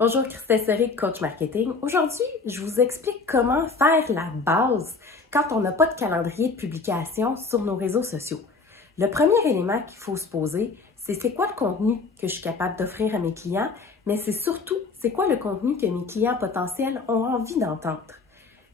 Bonjour, Christelle Soric, coach marketing. Aujourd'hui, je vous explique comment faire la base quand on n'a pas de calendrier de publication sur nos réseaux sociaux. Le premier élément qu'il faut se poser, c'est quoi le contenu que je suis capable d'offrir à mes clients, mais c'est surtout, c'est quoi le contenu que mes clients potentiels ont envie d'entendre.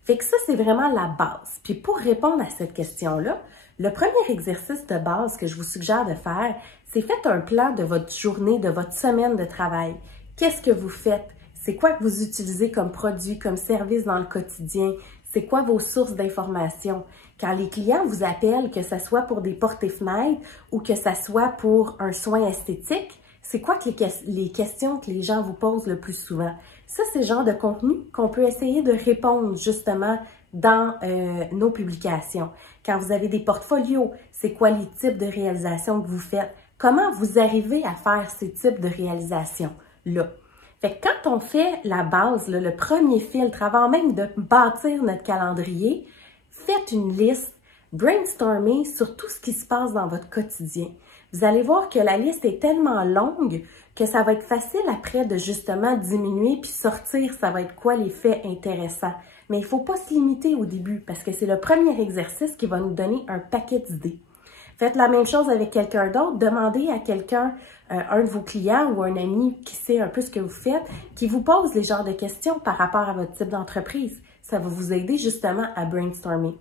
Fait que ça, c'est vraiment la base. Puis pour répondre à cette question-là, le premier exercice de base que je vous suggère de faire, c'est faites un plan de votre journée, de votre semaine de travail. Qu'est-ce que vous faites? C'est quoi que vous utilisez comme produit, comme service dans le quotidien? C'est quoi vos sources d'informations? Quand les clients vous appellent, que ce soit pour des portes et fenêtres ou que ce soit pour un soin esthétique, c'est quoi que les questions que les gens vous posent le plus souvent? Ça, c'est le genre de contenu qu'on peut essayer de répondre justement dans nos publications. Quand vous avez des portfolios, c'est quoi les types de réalisations que vous faites? Comment vous arrivez à faire ces types de réalisations-là? Fait que quand on fait la base, là, le premier filtre, avant même de bâtir notre calendrier, faites une liste, brainstormez sur tout ce qui se passe dans votre quotidien. Vous allez voir que la liste est tellement longue que ça va être facile après de justement diminuer puis sortir, ça va être quoi les faits intéressants. Mais il ne faut pas se limiter au début parce que c'est le premier exercice qui va nous donner un paquet d'idées. Faites la même chose avec quelqu'un d'autre. Demandez à quelqu'un, un de vos clients ou un ami qui sait un peu ce que vous faites, qui vous pose les genres de questions par rapport à votre type d'entreprise. Ça va vous aider justement à brainstormer.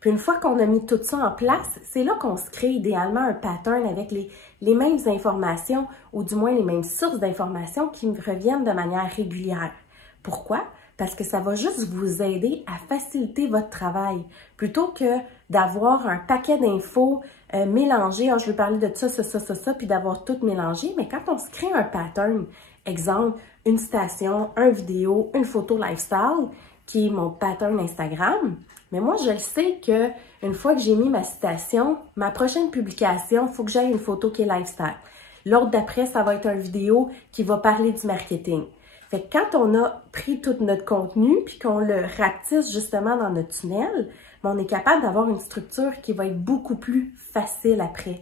Puis une fois qu'on a mis tout ça en place, c'est là qu'on se crée idéalement un pattern avec les mêmes informations ou du moins les mêmes sources d'informations qui reviennent de manière régulière. Pourquoi? Parce que ça va juste vous aider à faciliter votre travail. Plutôt que d'avoir un paquet d'infos mélangées, je vais parler de ça, puis d'avoir tout mélangé. Mais quand on se crée un pattern, exemple, une citation, une vidéo, une photo lifestyle, qui est mon pattern Instagram, mais moi, je le sais que une fois que j'ai mis ma citation, ma prochaine publication, il faut que j'aille une photo qui est lifestyle. L'autre d'après, ça va être une vidéo qui va parler du marketing. Fait que quand on a pris tout notre contenu puis qu'on le rapetisse justement dans notre tunnel, on est capable d'avoir une structure qui va être beaucoup plus facile après.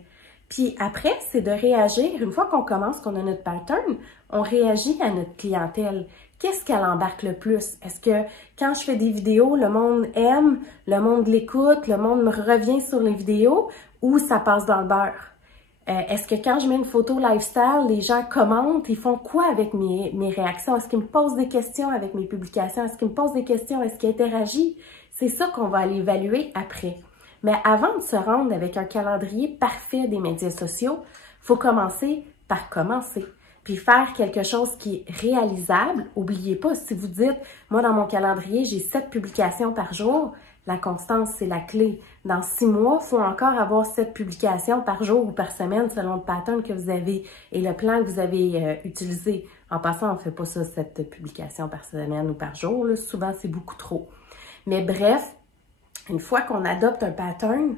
Puis après, c'est de réagir. Une fois qu'on commence, qu'on a notre pattern, on réagit à notre clientèle. Qu'est-ce qu'elle embarque le plus? Est-ce que quand je fais des vidéos, le monde aime, le monde l'écoute, le monde me revient sur les vidéos ou ça passe dans le beurre? Est-ce que quand je mets une photo lifestyle, les gens commentent, ils font quoi avec mes réactions? Est-ce qu'ils me posent des questions avec mes publications? Est-ce qu'ils me posent des questions? Est-ce qu'ils interagissent? C'est ça qu'on va aller évaluer après. Mais avant de se rendre avec un calendrier parfait des médias sociaux, il faut commencer par commencer. Puis faire quelque chose qui est réalisable. N'oubliez pas, si vous dites, moi dans mon calendrier, j'ai 7 publications par jour, la constance, c'est la clé. Dans 6 mois, il faut encore avoir 7 publications par jour ou par semaine selon le pattern que vous avez et le plan que vous avez utilisé. En passant, on ne fait pas ça 7 publications par semaine ou par jour. Là. Souvent, c'est beaucoup trop. Mais bref, une fois qu'on adopte un pattern,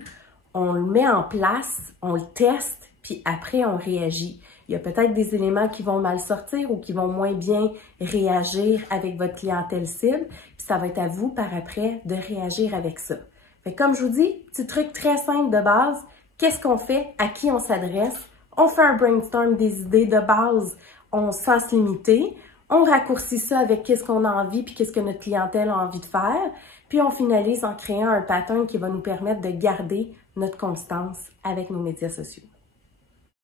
on le met en place, on le teste, puis après, on réagit. Il y a peut-être des éléments qui vont mal sortir ou qui vont moins bien réagir avec votre clientèle cible. Puis ça va être à vous, par après, de réagir avec ça. Fait que comme je vous dis, petit truc très simple de base. Qu'est-ce qu'on fait? À qui on s'adresse? On fait un brainstorm des idées de base. On sans se limiter. On raccourcit ça avec qu'est-ce qu'on a envie puis qu'est-ce que notre clientèle a envie de faire. Puis on finalise en créant un pattern qui va nous permettre de garder notre constance avec nos médias sociaux.